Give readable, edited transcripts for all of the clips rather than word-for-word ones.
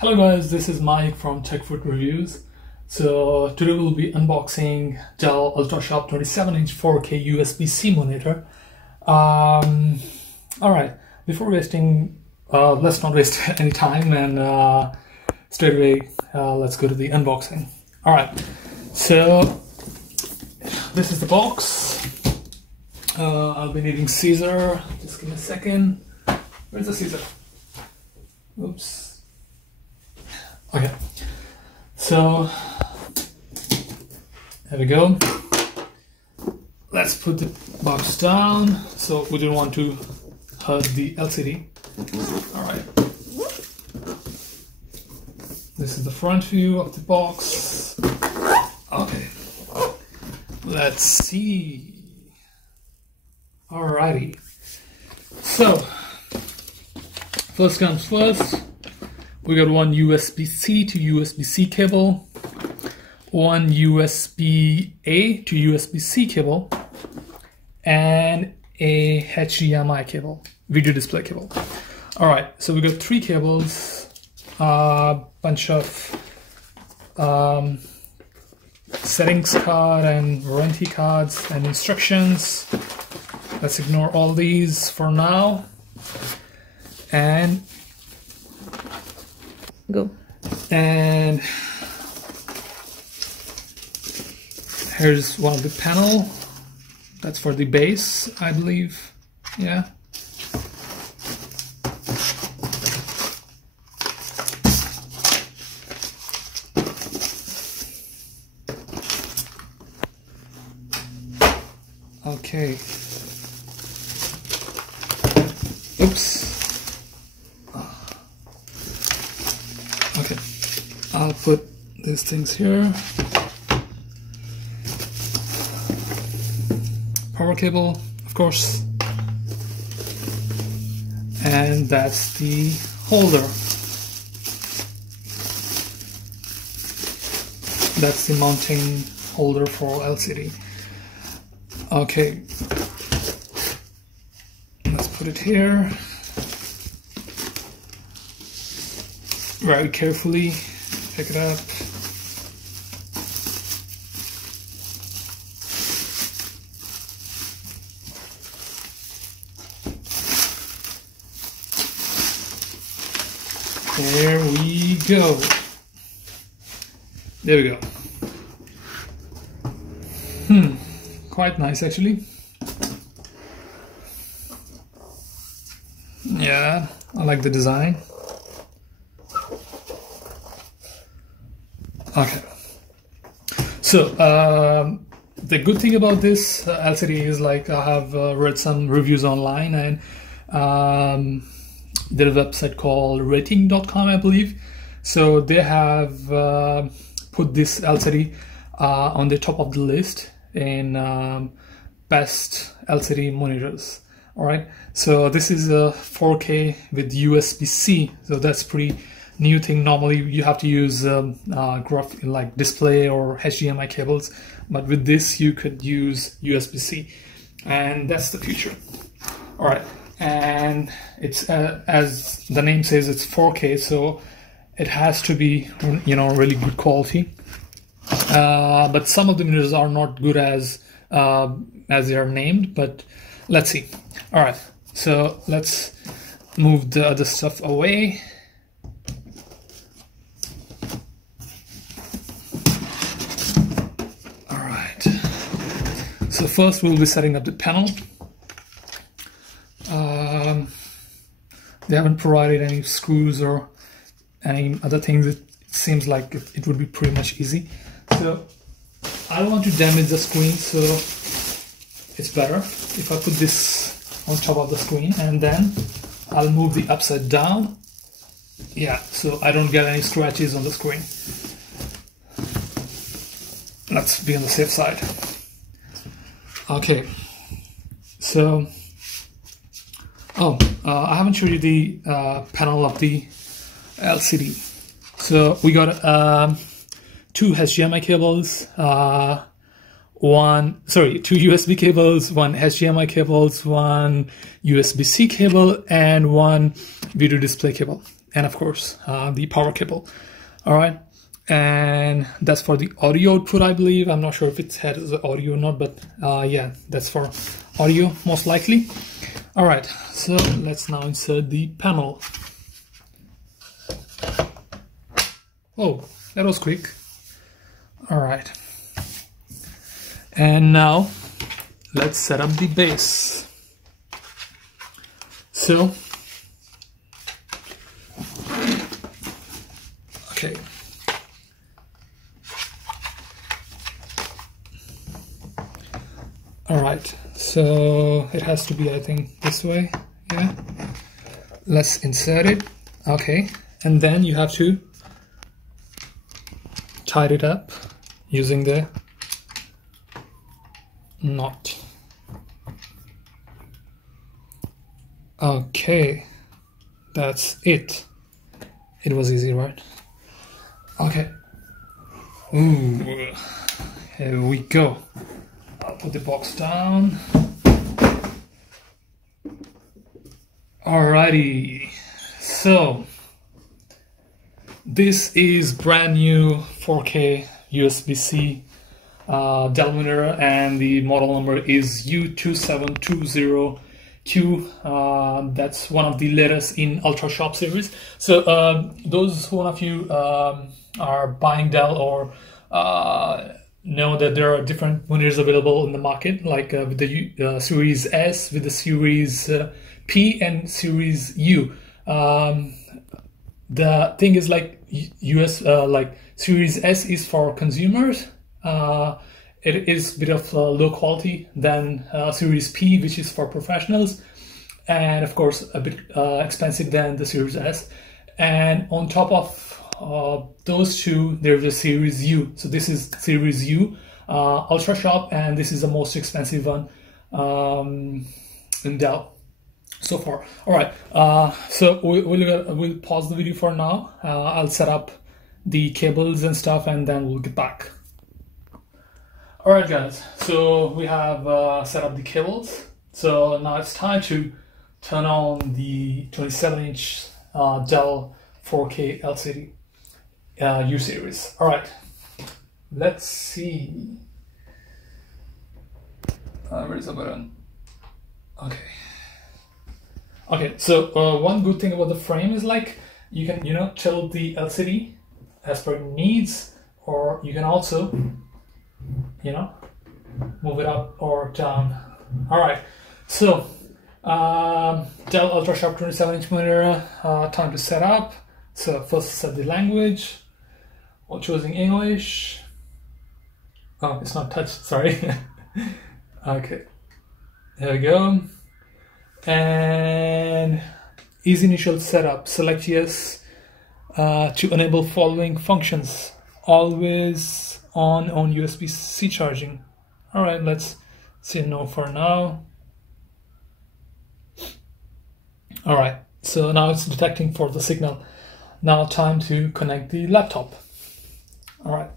Hello guys, this is Mike from Techfoot Reviews. So today we'll be unboxing Dell UltraSharp 27-inch 4K USB-C monitor. Alright, before wasting, let's not waste any time and straight away let's go to the unboxing. Alright, so this is the box. I'll be needing scissor. Just give me a second. Where's the scissor? Oops. Okay, so there we go. Let's put the box down so we don't want to hurt the LCD. Alright, this is the front view of the box. Okay, let's see. Alrighty, so first comes first. We got one USB-C to USB-C cable, one USB-A to USB-C cable, and a HDMI cable, video display cable. Alright, so we got three cables, a bunch of settings card and warranty cards and instructions. Let's ignore all these for now. And go. And here's one of the panel. That's for the base, I believe. Yeah. Okay. Oops. Okay, I'll put these things here. Power cable, of course. And that's the holder. That's the mounting holder for LCD. Okay, let's put it here. Very carefully pick it up. There we go. There we go. Quite nice actually. Yeah, I like the design. Okay, so the good thing about this LCD is, like, I have read some reviews online, and there's a website called rating.com, I believe. So they have put this LCD on the top of the list in best LCD monitors. All right, so this is a 4K with USB-C, so that's pretty new thing. Normally you have to use like display or HDMI cables, but with this you could use USB-C, and that's the future. All right, and it's as the name says, it's 4K, so it has to be, you know, really good quality. But some of the monitors are not good as they are named, but let's see. All right, so let's move the other stuff away. So first we'll be setting up the panel. They haven't provided any screws or any other things. It seems like it would be pretty much easy. So I don't want to damage the screen, so it's better if I put this on top of the screen, and then I'll move the upside down. Yeah, so I don't get any scratches on the screen. Let's be on the safe side. Okay, so I haven't showed you the panel of the LCD. So we got two HDMI cables, two USB cables, one HDMI cables, one USB-C cable, and one video display cable. and of course the power cable. All right, and that's for the audio output, I believe. I'm not sure if it has audio or not, but yeah, that's for audio most likely. All right, so let's now insert the panel. Oh, that was quick. All right, and now let's set up the base. So, okay. All right, so it has to be, I think, this way. Yeah. Let's insert it. Okay, and then you have to tied it up using the knot. Okay, that's it. It was easy, right? Okay. Ooh, here we go. I'll put the box down. Alrighty, so this is brand new 4K USB-C Dell monitor, and the model number is U2720Q. That's one of the latest in Ultra Sharp series. So those one of you are buying Dell or know that there are different monitors available in the market, like with the Series S, with the Series P and Series U. The thing is, like like Series S is for consumers. It is a bit of low quality than Series P, which is for professionals, and of course a bit expensive than the Series S. And on top of those two, there's a Series U. So this is Series U, Ultra Sharp, and this is the most expensive one in Dell so far. All right, so we'll pause the video for now. I'll set up the cables and stuff, and then we'll get back. All right, guys, so we have set up the cables. So now it's time to turn on the 27-inch Dell 4K LCD U series. All right, let's see. Where's the button? Okay. Okay, so one good thing about the frame is, like, you can, tilt the LCD as per needs, or you can also, move it up or down. All right, so Dell Ultra Sharp 27-inch monitor, time to set up. So first set the language while choosing English. Oh, it's not touch, sorry. Okay, there we go. And easy initial setup. Select yes to enable following functions. Always on USB-C charging. All right, let's say no for now. All right, so now it's detecting for the signal. Now time to connect the laptop. All right.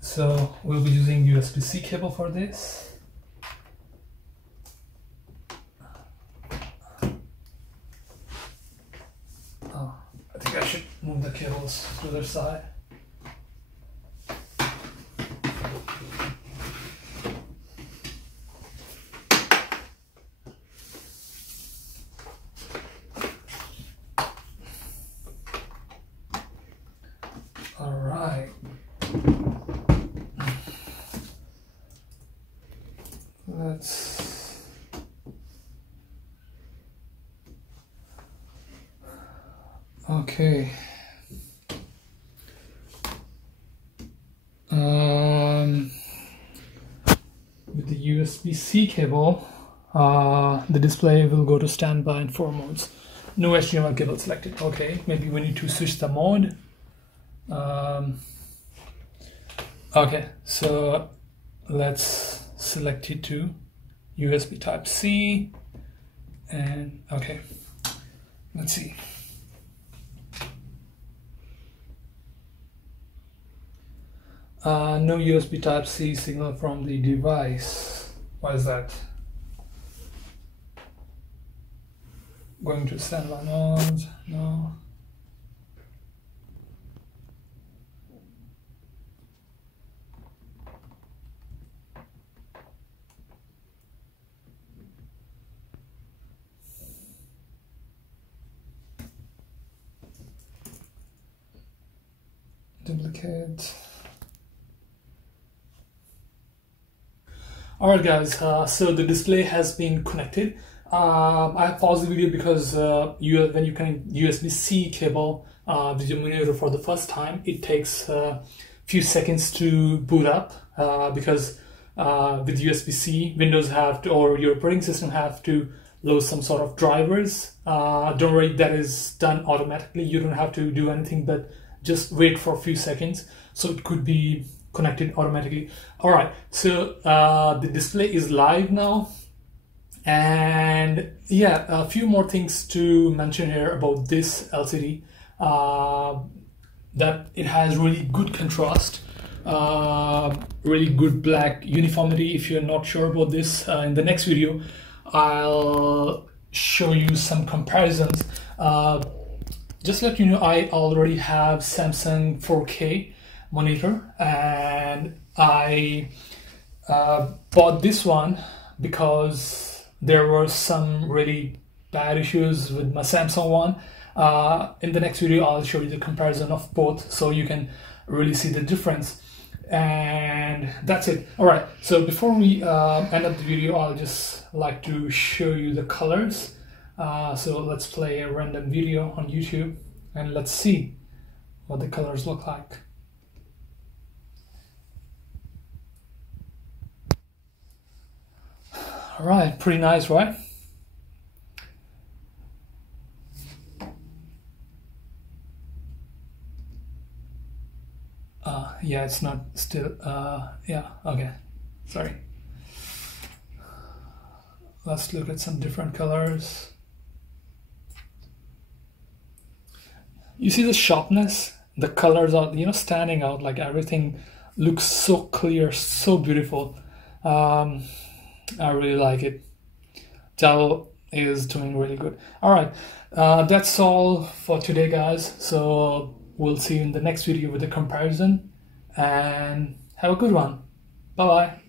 So we'll be using USB-C cable for this. Oh, I think I should move the cables to their side. All right. Let's okay. With the USB-C cable, the display will go to standby in 4 modes. No HDMI cable selected. Okay, maybe we need to switch the mode. Okay, so let's select it to USB Type-C, and okay, let's see. No USB Type-C signal from the device. Why is that? Going to standby mode, no. Duplicate. Alright guys, so the display has been connected. I paused the video because when you connect USB-C cable with your monitor for the first time, it takes a few seconds to boot up because with USB-C, Windows have to, or your operating system have to load some sort of drivers. Don't worry, that is done automatically. You don't have to do anything but just wait for a few seconds, so it could be connected automatically. All right, so the display is live now, and yeah, a few more things to mention here about this LCD. That it has really good contrast, really good black uniformity. If you're not sure about this, in the next video I'll show you some comparisons. Just to let you know, I already have Samsung 4K monitor, and I bought this one because there were some really bad issues with my Samsung one. In the next video I'll show you the comparison of both so you can really see the difference, and that's it. All right, so before we end up the video, I'll just like to show you the colors. So let's play a random video on YouTube and let's see what the colors look like. All right, pretty nice, right? Yeah, it's not still, yeah, okay, sorry. Let's look at some different colors. You see the sharpness? The colors are, you know, standing out, like everything looks so clear, so beautiful. I really like it. Dell is doing really good. All right, that's all for today, guys. So we'll see you in the next video with a comparison, and have a good one. Bye-bye.